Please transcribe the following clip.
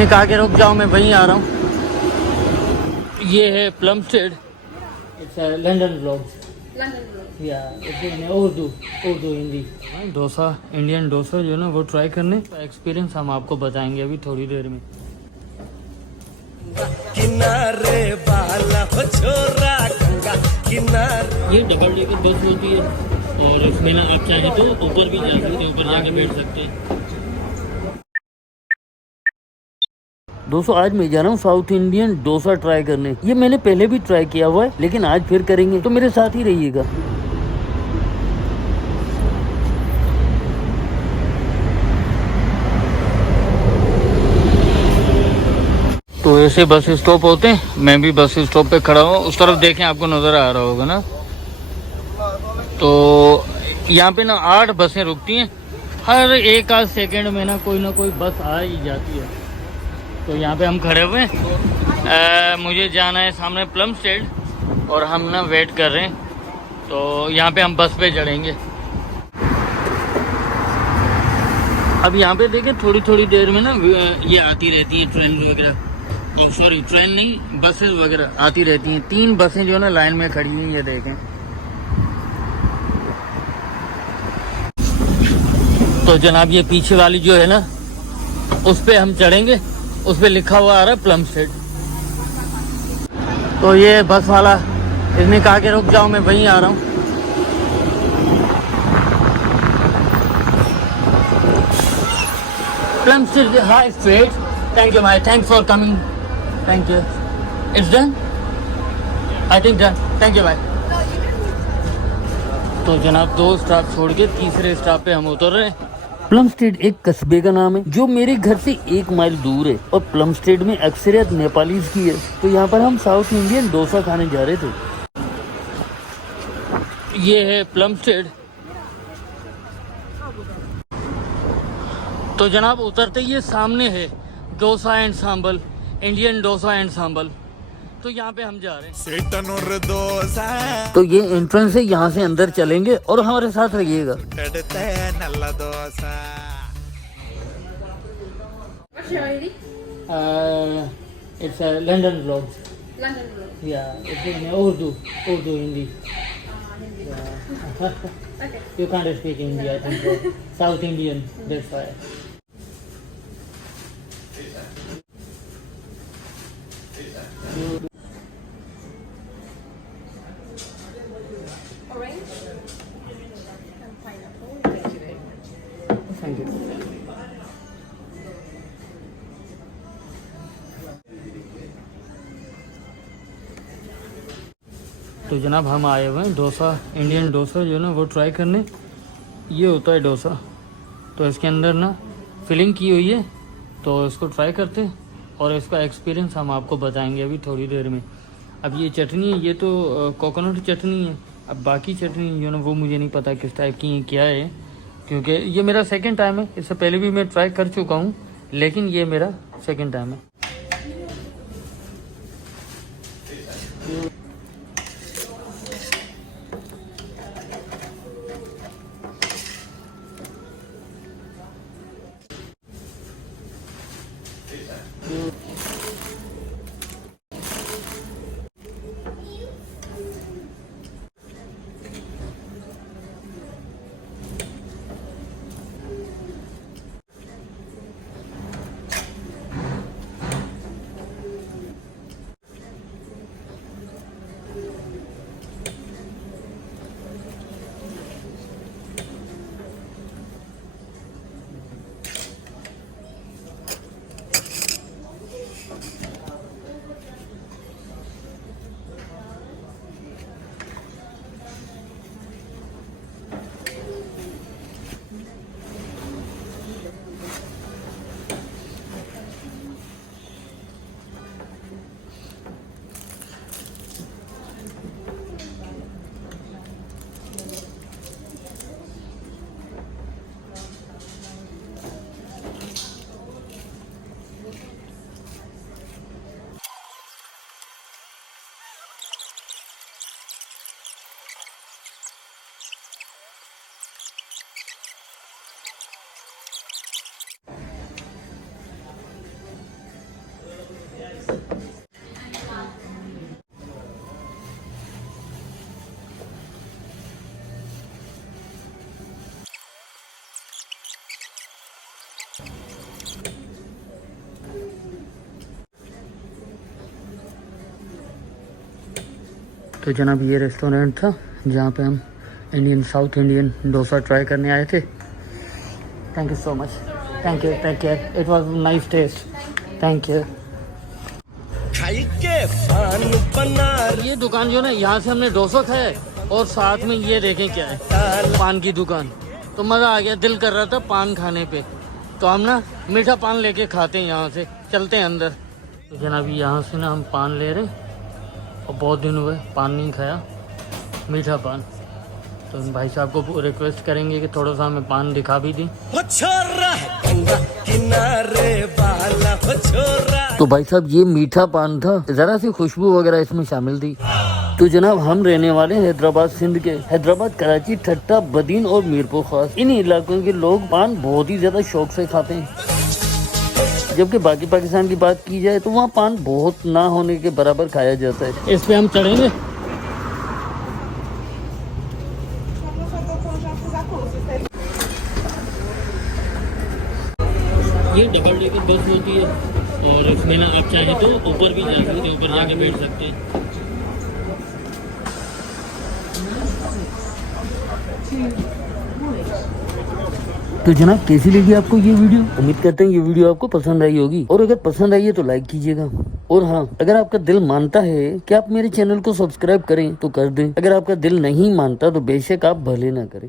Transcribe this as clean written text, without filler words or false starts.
इसने कहा कि रुक जाओ मैं वहीं आ रहा हूँ। ये है प्लमस्टेड, इट्स लंदन व्लॉग्स या उर्दू हिंदी। डोसा, इंडियन डोसा जो है ना वो ट्राई करने का एक्सपीरियंस हम आपको बताएंगे अभी थोड़ी देर में। किनारे वाला हो छोरा गंगा किनारे। ये डबल डेकर बस होती है और इसमें ना आप चाहे तो ऊपर भी जा सकते हैं, ऊपर जाके बैठ सकते हैं। दोस्तों आज मैं जा रहा हूँ साउथ इंडियन डोसा ट्राई करने। ये मैंने पहले भी ट्राई किया हुआ है लेकिन आज फिर करेंगे, तो मेरे साथ ही रहिएगा। तो ऐसे बस स्टॉप होते हैं, मैं भी बस स्टॉप पे खड़ा हूँ। उस तरफ देखें, आपको नजर आ रहा होगा ना। तो यहाँ पे ना 8 बसें रुकती हैं, हर एक आध सेकंड में ना कोई बस आ ही जाती है। तो यहाँ पे हम खड़े हुए हैं, मुझे जाना है सामने प्लमस्टेड और हम ना वेट कर रहे हैं। तो यहाँ पे हम बस पे चढ़ेंगे। अब यहाँ पे देखें थोड़ी देर में ना ये आती रहती है ट्रेन वगैरह, सॉरी ट्रेन नहीं, बसेस वगैरह आती रहती हैं। 3 बसें जो है ना लाइन में खड़ी हैं, ये देखें। तो जनाब ये पीछे वाली जो है ना उस पे हम चढ़ेंगे, उस पे लिखा हुआ आ रहा है प्लमस्टेड। तो ये बस वाला इसने कहा कि रुक जाओ मैं वहीं आ रहा हूँ। प्लमस्टेड हाई स्ट्रेट। थैंक यू भाई, thanks for coming, thank you. It's done, I think done, thank you भाई। तो जनाब 2 स्टॉप छोड़ के तीसरे स्टॉप पे हम उतर रहे हैं। प्लमस्टेड एक कस्बे का नाम है जो मेरे घर से 1 माइल दूर है और प्लमस्टेड में अक्सरियत नेपालीज की है। तो यहाँ पर हम साउथ इंडियन डोसा खाने जा रहे थे। ये है प्लमस्टेड। तो जनाब उतरते ये सामने है dosa and sambar, Indian dosa and sambar. तो यहाँ पे हम जा रहे हैं। तो ये एंट्रेंस है, यहाँ से अंदर चलेंगे और हमारे साथ रहिएगा। इट्स लंदन व्लॉग्स या Urdu Hindi. You can't speak Hindi, I think so. South Indian, that's why. Orange and pineapple. Thank you very much. Thank you. तो जनाब हम आए हुए हैं डोसा, इंडियन डोसा जो है ना वो ट्राई करने। ये होता है डोसा, तो इसके अंदर ना फिलिंग की हुई है, तो इसको ट्राई करते हैं और इसका एक्सपीरियंस हम आपको बताएंगे अभी थोड़ी देर में। अब ये चटनी है, ये तो कोकोनट चटनी है। अब बाकी चटनी जो है ना वो मुझे नहीं पता किस टाइप की है, क्या है, क्योंकि ये मेरा सेकंड टाइम है। इससे पहले भी मैं ट्राई कर चुका हूँ लेकिन ये मेरा सेकंड टाइम है। तो जनाब ये रेस्टोरेंट था जहाँ पे हम साउथ इंडियन डोसा ट्राई करने आए थे। Thank you so much, thank you, take care, it was nice taste, thank you. खाई के पान बना ये दुकान जो ना, यहाँ से हमने डोसा खाया और साथ में ये देखें क्या है, पान की दुकान। तो मज़ा आ गया, दिल कर रहा था पान खाने पे, तो हम ना मीठा पान लेके खाते हैं यहाँ से। चलते हैं अंदर। तो जनाब यहाँ से ना हम पान ले रहे हैं और बहुत दिन हुए पान नहीं खाया, मीठा पान। तो भाई साहब को रिक्वेस्ट करेंगे कि थोड़ा सा हमें पान दिखा भी दी। हो छोरा गंगा किनारे वाला हो छोरा। तो भाई साहब ये मीठा पान था, जरा सी खुशबू वगैरह इसमें शामिल थी। तो जनाब हम रहने वाले हैदराबाद सिंध के, हैदराबाद, कराची, ठट्टा, बदीन और मीरपुर खास, इन इलाकों के लोग पान बहुत ही ज्यादा शौक से खाते हैं। जबकि बाकी पाकिस्तान की बात की जाए तो वहाँ पान बहुत ना होने के बराबर खाया जाता है। इस पे हम चढ़ेंगे। ये डबल डेकर बस होती है और इसमें ना आप चाहें तो ऊपर भी जा सकते हैं, ऊपर जाके बैठ सकते हैं। तो जनाब कैसी लगी आपको ये वीडियो? उम्मीद करते हैं ये वीडियो आपको पसंद आई होगी, और अगर पसंद आई है तो लाइक कीजिएगा। और हाँ, अगर आपका दिल मानता है कि आप मेरे चैनल को सब्सक्राइब करें तो कर दें। अगर आपका दिल नहीं मानता तो बेशक आप भले ना करें।